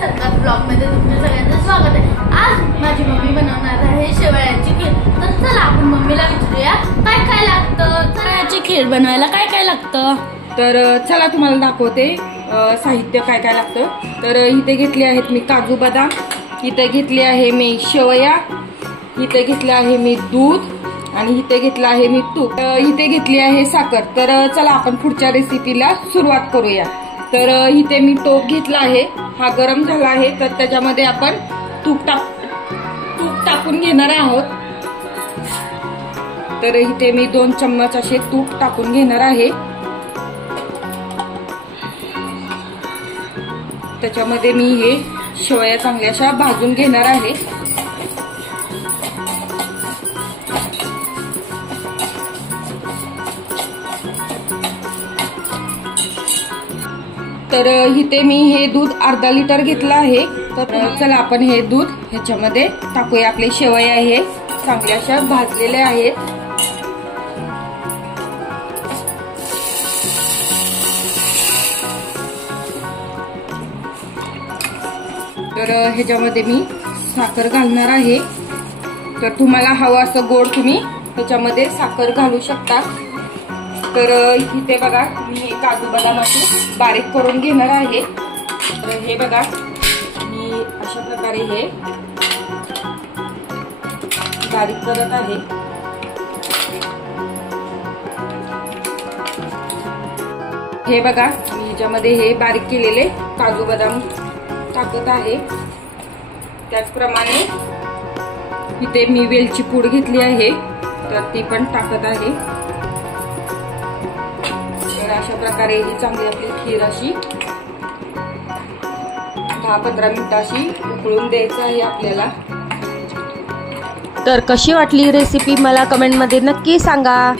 सरकार ब्लॉगमध्ये तुमच्या सगळ्यांचं स्वागत आहे। आज माझी मम्मी बनवणार आहे शेवयाची खीर। तर चला आपण मम्मीला विचारूया काय काय लागतं, शेवयाची खीर बनवायला काय काय लागतं। तर चला तुम्हाला दाखवते साहित्य काय काय लागतं। तर इथे घेतले आहेत मी काजू बदाम, इथे घेतले आहे मी शेवया, इथे घेतले आहे मी दूध आणि इथे घेतलं आहे मी तूप, इथे घेतली आहे साखर। तर चला आपण पुढच्या रेसिपीला सुरुवात करूया। तर इथे मी टोप घेतला आहे, हा गरम झाला आहे तर त्याच्यामध्ये आपण तूप टाकून घेणार आहोत। तर इथे मी 2 चम्मच असे तूप टाकून घेणार आहे। त्याच्यामध्ये मी हे शेवया चांगल्या अशा भाजून घेणार आहे। तर इथे मी हे दूध अर्धा लिटर घेतलं आहे। तर चला आपण हे दूध ह्याच्यामध्ये टाकूया। आपले शेवया हे चांगल्या अशा भाजलेले आहेत। तर ह्याच्यामध्ये मी साखर घालणार आहे। तर तुम्हाला हवं असं गोड तुम्ही ह्याच्यामध्ये साखर घालू शकता। तर इथे बघा मी हे काजू बदाम असे बारीक करून घेणार आहे। तर हे बघा मी अशा प्रकारे हे बारीक करत आहे। हे बघा मी ह्याच्यामध्ये हे बारीक केलेले काजू बदाम टाकत आहे। त्याचप्रमाणे इथे मी वेलची पूड घेतली आहे तर ती पण टाकत आहे। तर अशा प्रकारे ही चांगली आपली खीर अशी 10-15 मिनिटं अशी उकळून द्यायचं आहे आपल्याला। तर कशी वाटली रेसिपी मला कमेंटमध्ये नक्की सांगा।